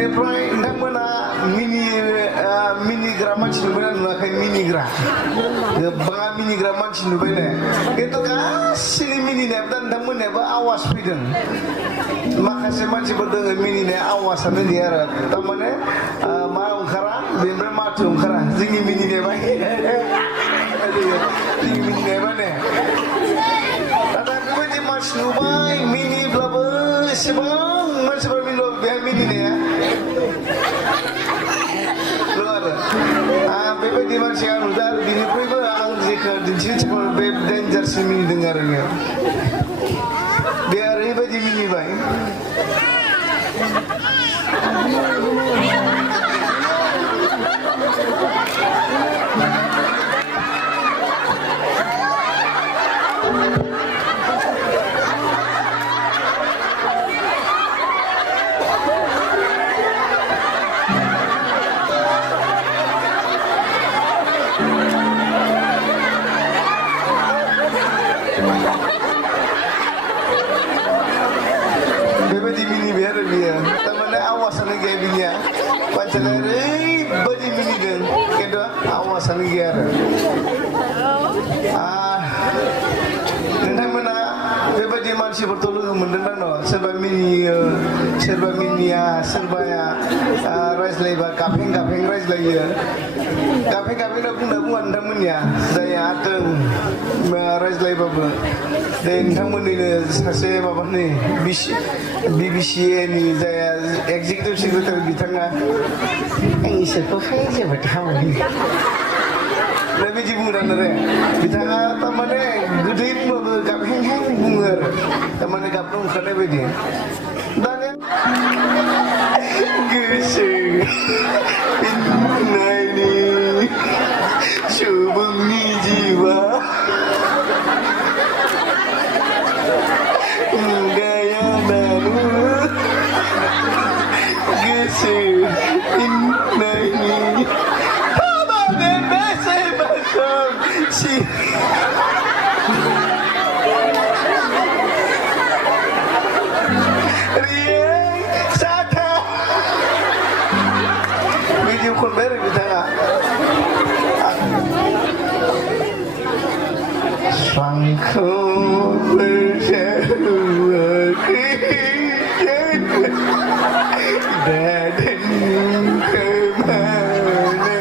बेनिफ्राय नोंथांमोना मिनिग्रा मानसि नुबायना नुवाखै मिनिग्रा गोबाङा मिनिग्रा मानसि नुबायनो खिन्थु गासिनि मिनिनायाबो दा नोंथांमोननियाबो आवाज फैदों माखासे मानसिफोर दङ मिनिनाय आवाजानो गैया आरो थारमाने मा ओंखारा बेनिफ्राय माथो ओंखारा जोंनि मिनिनायबा जोंनि मिनिनायबा ने दा बेबायदि मानसि नुबाय मिनिब्लाबो एसेबां मानसिफोरा मिनिब्लाबो बेहा मिनिनाया आरो बेबायदि मानसिया नुदों आरो बिनिफ्रायबो आं जेखौ दिन्थिनो थाखाय बे डेन्जारसिन मिनिदों आरो बे ओरैबायदि मिनिबाय बेबायदि मिनिबाय आरो बियो थारमाने आवाजानो गैया बिनिया मानसिया ओरैबायदि मिनिदों खिन्थु आवाजानो गैया आरो नोंथांमोना बेबायदि मानसिफोरथ' लोगो मोनदों ना न' सोरबा मिनियो सोरबा मिनिया सोरबाया रायज्लायबा गाफें रायज्लायो गाफें बुंना बुङा नोंथांमोननिया जाया आथों रायज्लायबाबो दे नोंथांमोननिनो सासे माबानि BBC-नि जाया एक्जिकिउटिभ सेक्रेटारि बिथाङा आं इसोरखौ जेबो खामानि बेबायदि बुंदों आरो बिथाङा थारमाने गोदै बुंबाबो गाबहें बुङो आरो थारमाने गाबनो ओंखारनाय बायदि दानिया गोसो नायनि सुबुंनि जिउआ gaya baru gisi ini apa bebas basah si riang saka video kon baru kita sangku dan kemana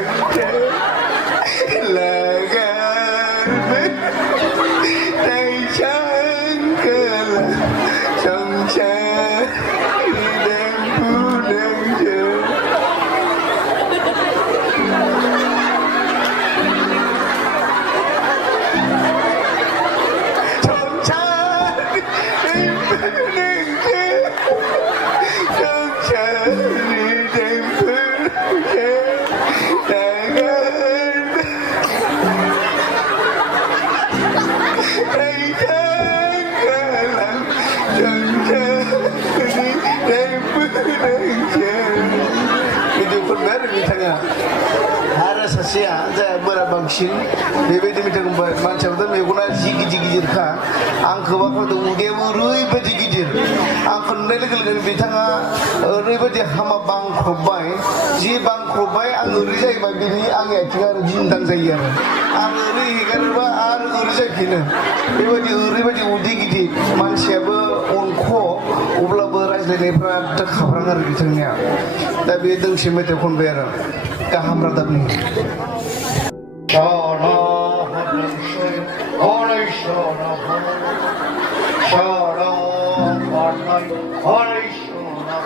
lagan tay chẳng kelah trong cari dan pulang jauh trong cari ada sasia saya berabangsin berbeda macam macam tu meguna gigi-gigi kah angka apa tu dia urui bagi-gigi angka nelayan bitanga urui bagi hama bang krobai ji bang krobai anguri jai bagi ni angya tiga jindang saya anguri kerana anguri jai kena urui bagi udi gigi manusia onko ublah beras dari peran terkhabaran bitanya tapi itu semua konver kaham radap ni. Shana hanai hanai shana shana hanai hanai shana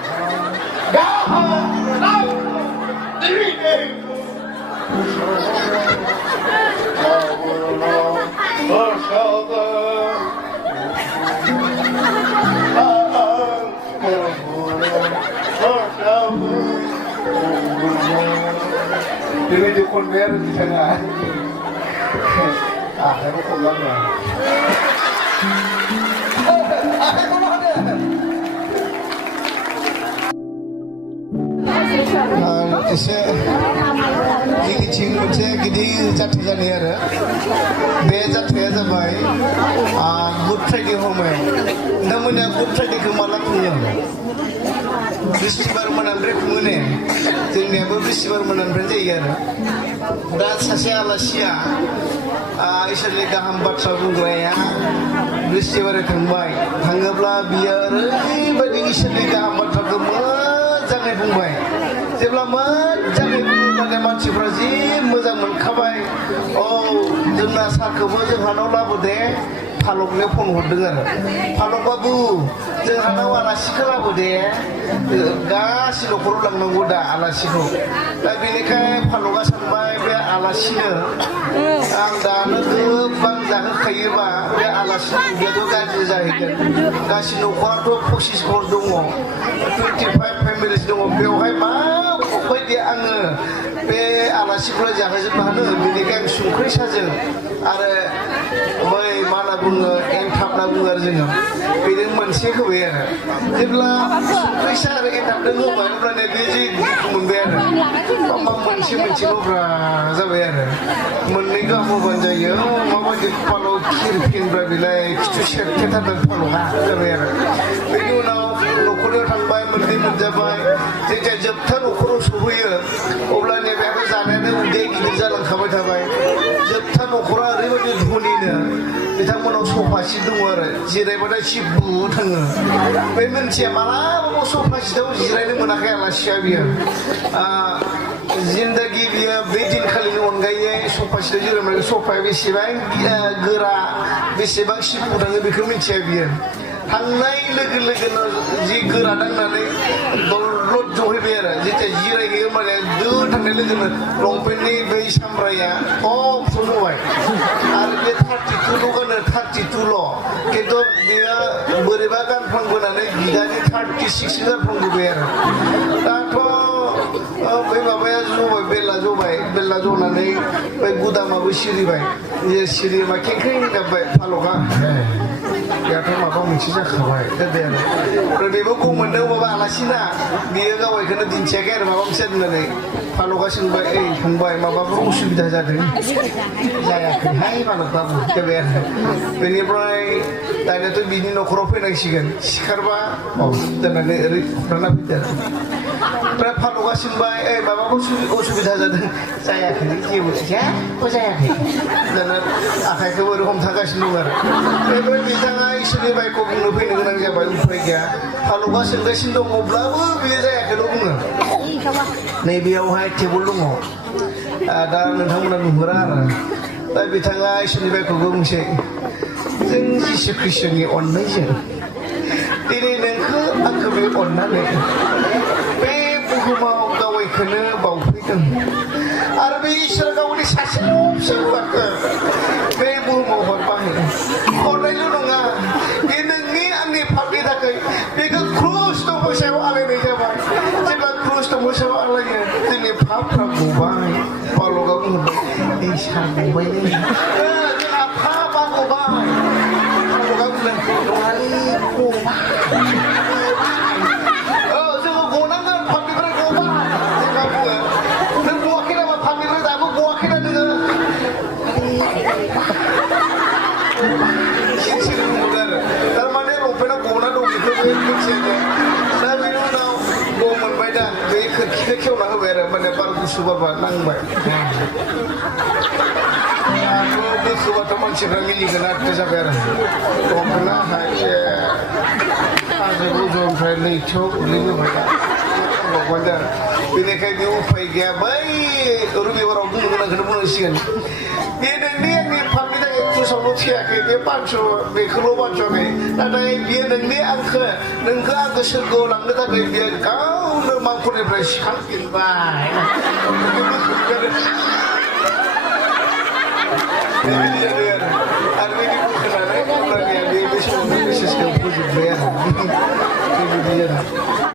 dah diri Ini tu konver di sana. Saya pun lama. Saya ini cinggu saya gini jatuh jadi ada. Beza beza baik. Good Friday home. Namun yang Good Friday kemalang punya. बिस्थिबार मोनानिफ्राय खुङो ने जोंनियाबो बिस्थिबार मोनानिफ्रायनो जायो आरो दा सासे आलासिया इसोरनि गाहाम बाथ्रा बुंग्राया बिस्थिबारै थांबाय थाङोब्ला बियो ओरैबायदि इसोरनि गाहाम बाथ्राखौ मोजाङै बुंबाय जेब्ला मोजाङै बुङोब्लानो मानसिफ्रा जि मोजां मोनखाबाय जोंना सारखौबो जोंहानाव लाबोदे फालकनो फन हरदों आरो फालक बाबु जोंहानाव आलासिखौ लाबोदे गासै न'खराव लांनांगौ दा आलासिखौ दा बेनिखाय फालकआ सानबाय बे आलासिनो आं दानो गोबां जाहोखायोबा बे आलासिनि उदैयाथ' गाज्रि जाहैगोन गासै न'खराथ' 25 घर दङ 25 फेमिलिस दङ बेवहाय माबायदि आङो बे आलासिखौ जाहोजोबनो हानो बेनिखाय आं संख्रि साजों आरो बै मा होनना बुङो एनथाब होनना बुङो आरो जोङो बेजों मोनसे होबाय आरो जेब्ला संख्रि सा आरो एनथाबजों होबाय अब्लानो बे जि दुखु मोनबाय आरो मोनसेल'ब्रा जाबाय आरो मोननै गाहाम होबानो जायो माबायदि फालक खिरफिनब्रा बिलाय खिथु सेरथेथारदों फालकआ जाबाय आरो बेनि उनाव न'खराव थांबाय मोननै मोनजाबाय जेथिया जोबथा न'खराव सहैयो अब्लानो बेहाबो जानायानो उदै गिदिर जालांखाबाय थाबाय जोबथा न'खरा ओरैबायदि धनिनो बिथांमोनाव सफा सिट दङ आरो जिरायबाथाय सिबबु थाङो बे मानसिया मालाबाबो सफा सिटआव जिरायनो मोनाखै आलासिया बियो जिन्दगि बियो बे दिनखालिनि अनगायै सफा सिटआव जिरायनो सफाया बेसेबां गोरा बेसेबां सिबबु थाङो बेखौ मिथिया बियो थांनाय लोगो लोगोनो जि गोरा दांनानै दलद जहैबाय आरो जेथिया जिरायहैयो माने दो थांनाय लोगोनो लंपेन्टनि बै सामब्राया थब जबाय आरो बे 32ल' गानो 32ल' खिन्थु बेयो बोरैबा गानफ्लांबोनानै बिदानि 36 गानफ्लांबोबाय आरो दाथ' बै माबाया जबाय बेल्ला जनानै बै गुदामाबो सिरिबाय सिरिबा खेंखें गाबबाय फालकआ बेयाथ' माबा मोनसे जाखाबाय दा बे आरो बेबो गम मोनदों माबा आलासिना बियो गावैखौनो दिन्थियाखै आरो माबा मोनसे होननानै फालकआ सोंबाय फंबाय माबाफोर उसुबिदा जादों जायाखैहाय फालक बाबु जाबाय आरो बेनिफ्राय दानियाथ' बिनि न'खराव फैनांसिगोन सिखारबा दोननानै ओरै खुरना फैदो ओमफ्राय फालकआ सोंबाय माबाफोर उसुबिदा जादों जायाखै जेबो जायाखै दाना आखाइखौबो ओरै हमथागासिनो दं आरो बेनिफ्राय बिथाङा इसोरनि बाइकखौ बुंनो फैनो गोनां जाबाय उफाय गैया फालकआ सोंगासिनो दङ अब्लाबो बियो जायाखैल' बुङो नैबेयावहाय टेबोल दङ दा नोंथांमोना नुहुरा आरो दा बिथाङा इसोरनि बाइकखौबो बुंसै जों जिसु ख्रिस्ट'नि अननायजों दिनै नोंखौ आंखौ बे अननानै बे बुहुमाव गावैखौनो बावफैदों आरो बे इसोर गावनि सासेल' फिसा हौवाखौ बे बुहुमाव हरबाय हरनायल' नङा बे नोंनि आंनि पापनि थाखाय बेखौ क्रुस दंफांसायाव आलायनाय जाबाय जेब्ला क्रुस दंफांसायाव आलायो जोंनि पापफ्रा गबाय फालकआ बुंबाय सार गबायलै जोंहा पापआ गबाय फालकआ बुंदों नङालै गबाय जोङो गनांगोन पापनिफ्राय गबाय जोंहा बुङो नों गवाखै नामा पापनिफ्राय दाबो गवाखै ना नोङो थारमाने लंपेन्टआ गना दं बेखौबो मिथियाखै दा बेनि उनाव गम मोनबाय दा बे खोरखिखौ खेवना होबाय आरो माने बार गुसु बाबा नांबाय दाथ' गोखोबाथ' मानसिफ्रा मिलिगोन आरो जाबाय आरो लंपेन्टआ हाजो गोजौनिफ्राय लैथोआव गोग्लैबोबाय दा बेनिखायनो बे उफाय गैया बै रबिबाराव बुंनो गोनांखौनो बुंनांसिगोन बे नोंनि आंनि पापनि थाखाय क्रुसावल' थैयाखै बे बेखौल' बानस'वाखै नाथाय बियो नोंखौ आंखौ सोरगोआव लांनो थाखाय बियो गावनो मांखरनिफ्राय सिखारफिनबाय बेबायदि जादों आरो बेनि बुंखोनानै बे समावनो मेसेजखौ फोजोबबाय आरो बेबायदि जादों